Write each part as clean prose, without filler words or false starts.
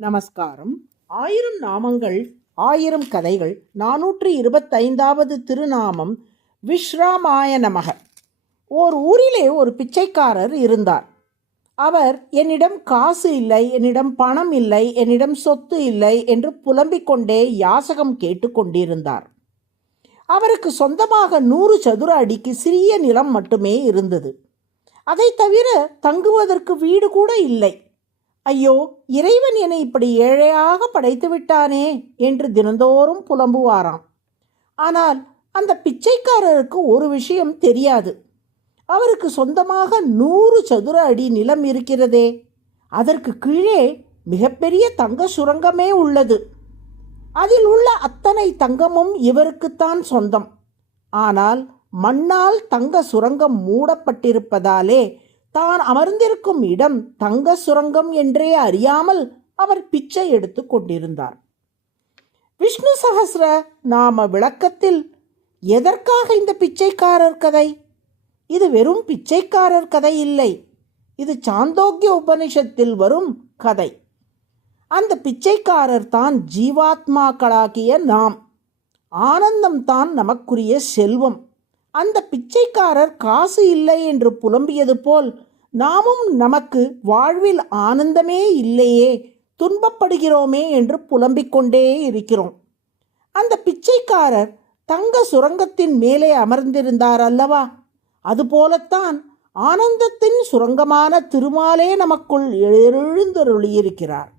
நமஸ்காரம். 1000 நாமங்கள் 1000 கதைகள் 425வது திருநாமம் விஸ்ராமாய நமக. ஓர் ஊரிலே ஒரு பிச்சைக்காரர் இருந்தார். அவர் என்னிடம் காசு இல்லை, என்னிடம் பணம் இல்லை, என்னிடம் சொத்து இல்லை என்று புலம்பிக் கொண்டே யாசகம் கேட்டு கொண்டிருந்தார். அவருக்கு சொந்தமாக 100 சதுர அடிக்கு சிறிய நிலம் மட்டுமே இருந்தது. அதை தவிர தங்குவதற்கு வீடு கூட இல்லை. ஐயோ, இறைவன் என்னை இப்படி ஏழையாக படைத்து விட்டானே என்று தினந்தோறும் புலம்புவாராம். ஆனால் அந்த பிச்சைக்காரருக்கு ஒரு விஷயம் தெரியாது. அவருக்கு சொந்தமாக 100 சதுர அடி நிலம் இருக்கிறதே, அதற்கு கீழே மிகப்பெரிய தங்க சுரங்கமே உள்ளது. அதில் உள்ள அத்தனை தங்கமும் இவருக்குத்தான் சொந்தம். ஆனால் மண்ணால் தங்க சுரங்கம் மூடப்பட்டிருப்பதாலே தான் அமர்ந்திருக்கும் இடம் தங்க சுரங்கம் என்றே அறியாமல் அவர் பிச்சை எடுத்து கொண்டிருந்தார். விஷ்ணு சகஸ்ர நாம விளக்கத்தில் எதற்காக இந்த பிச்சைக்காரர் கதை? இது வெறும் பிச்சைக்காரர் கதை இல்லை, இது சாந்தோக்கிய உபனிஷத்தில் வரும் கதை. அந்த பிச்சைக்காரர் தான் ஜீவாத்மாக்களாகிய நாம். ஆனந்தம் தான் நமக்குரிய செல்வம். அந்த பிச்சைக்காரர் காசு இல்லை என்று புலம்பியது போல் நாமும் நமக்கு வாழ்வில் ஆனந்தமே இல்லையே, துன்பப்படுகிறோமே என்று புலம்பிக் கொண்டே இருக்கிறோம். அந்த பிச்சைக்காரர் தங்க சுரங்கத்தின் மேலே அமர்ந்திருந்தார் அல்லவா? அதுபோலத்தான் ஆனந்தத்தின் சுரங்கமான திருமாலே நமக்குள் எழுந்தருளியிருக்கிறார்.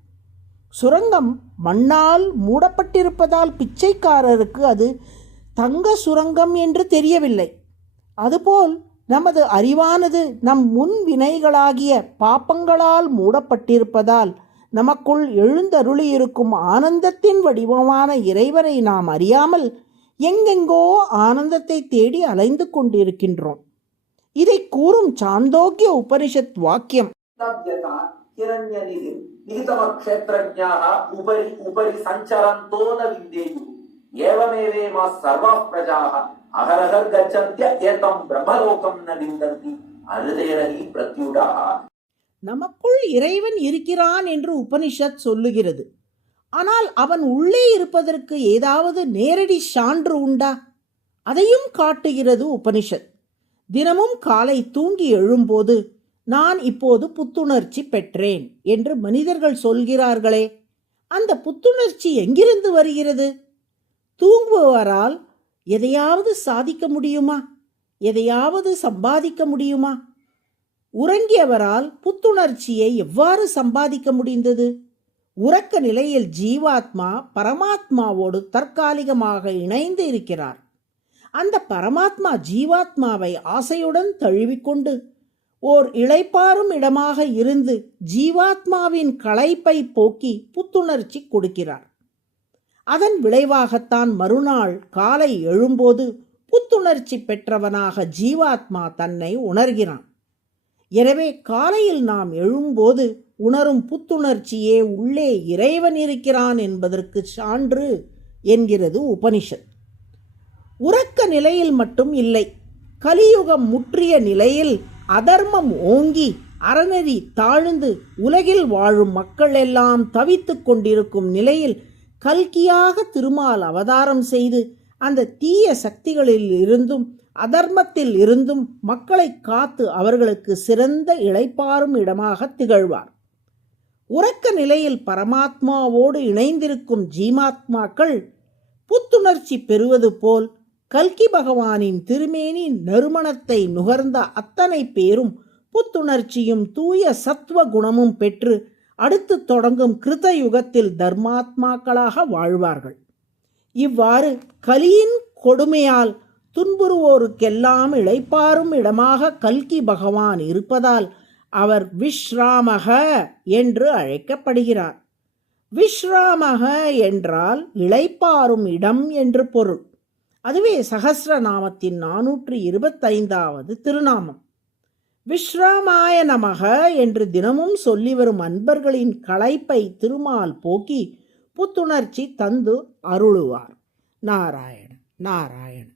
சுரங்கம் மண்ணால் மூடப்பட்டிருப்பதால் பிச்சைக்காரருக்கு அது தங்க சுரங்கம் என்று தெரியவில்லை. அதுபோல் நமது அறிவானது நம் முன் வினைகளாகிய பாப்பங்களால் மூடப்பட்டிருப்பதால் நமக்குள் எழுந்தருளியிருக்கும் ஆனந்தத்தின் வடிவமான இறைவனை நாம் அறியாமல் எங்கெங்கோ ஆனந்தத்தை தேடி அலைந்து கொண்டிருக்கின்றோம். இதை கூறும் சாந்தோக்கிய உபனிஷத் வாக்கியம் நமக்குள் இறைவன் இருக்கிறான் என்று உபனிஷத் சொல்லுகிறது. ஆனால் அவன் உள்ளே இருப்பதற்கு ஏதாவது நேரடி சான்று உண்டா? அதையும் காட்டுகிறது உபனிஷத். தினமும் காலை தூங்கி எழும்போது நான் இப்போது புத்துணர்ச்சி பெற்றேன் என்று மனிதர்கள் சொல்கிறார்களே, அந்த புத்துணர்ச்சி எங்கிருந்து வருகிறது? தூங்குபவரால் எதையாவது சாதிக்க முடியுமா? எதையாவது சம்பாதிக்க முடியுமா? உறங்கியவரால் புத்துணர்ச்சியை எவ்வாறு சம்பாதிக்க முடிந்தது? உறக்க நிலையில் ஜீவாத்மா பரமாத்மாவோடு தற்காலிகமாக இணைந்து இருக்கிறார். அந்த பரமாத்மா ஜீவாத்மாவை ஆசையுடன் தழுவிக்கொண்டு ஓர் இளைப்பாறும் இடமாக இருந்து ஜீவாத்மாவின் களைப்பை போக்கி புத்துணர்ச்சி கொடுக்கிறார். அதன் விளைவாகத்தான் மறுநாள் காலை எழும்போது புத்துணர்ச்சி பெற்றவனாக ஜீவாத்மா தன்னை உணர்கிறான். எனவே காலையில் நாம் எழும்போது உணரும் புத்துணர்ச்சியே உள்ளே இறைவன் இருக்கிறான் என்பதற்கு சான்று என்கிறது உபனிஷத். உறக்க நிலையில் மட்டும் இல்லை, கலியுகம் முற்றிய நிலையில் அதர்மம் ஓங்கி அறநெறி தாழ்ந்து உலகில் வாழும் மக்கள் எல்லாம் தவித்துக் கொண்டிருக்கும் நிலையில் கல்கியாக திருமால் அவதாரம் செய்து அந்த தீய சக்திகளில் இருந்தும் அதர்மத்தில் இருந்தும் மக்களை காத்து அவர்களுக்கு சிறந்த இளைப்பாறும் இடமாக திகழ்வார். உறக்க நிலையில் பரமாத்மாவோடு இணைந்திருக்கும் ஜீவாத்மாக்கள் புத்துணர்ச்சி பெறுவது போல் கல்கி பகவானின் திருமேனி நறுமணத்தை நுகர்ந்த அத்தனை பேரும் புத்துணர்ச்சியும் தூய சத்துவ குணமும் பெற்று அடுத்து தொடங்கும் கிருத யுகத்தில் தர்மாத்மாக்களாக வாழ்வார்கள். இவ்வாறு கலியின் கொடுமையால் துன்புறுவோருக்கெல்லாம் இளைப்பாறும் இடமாக கல்கி பகவான் இருப்பதால் அவர் விஸ்ராமக என்று அழைக்கப்படுகிறார். விஸ்ராமக என்றால் இளைப்பாறும் இடம் என்று பொருள். அதுவே சகஸ்ரநாமத்தின் 425வது திருநாமம். விஸ்ராமாய நமக என்று தினமும் சொல்லி வரும் அன்பர்களின் களைப்பை திருமால் போக்கி புத்துணர்ச்சி தந்து அருளுவார். நாராயண நாராயண.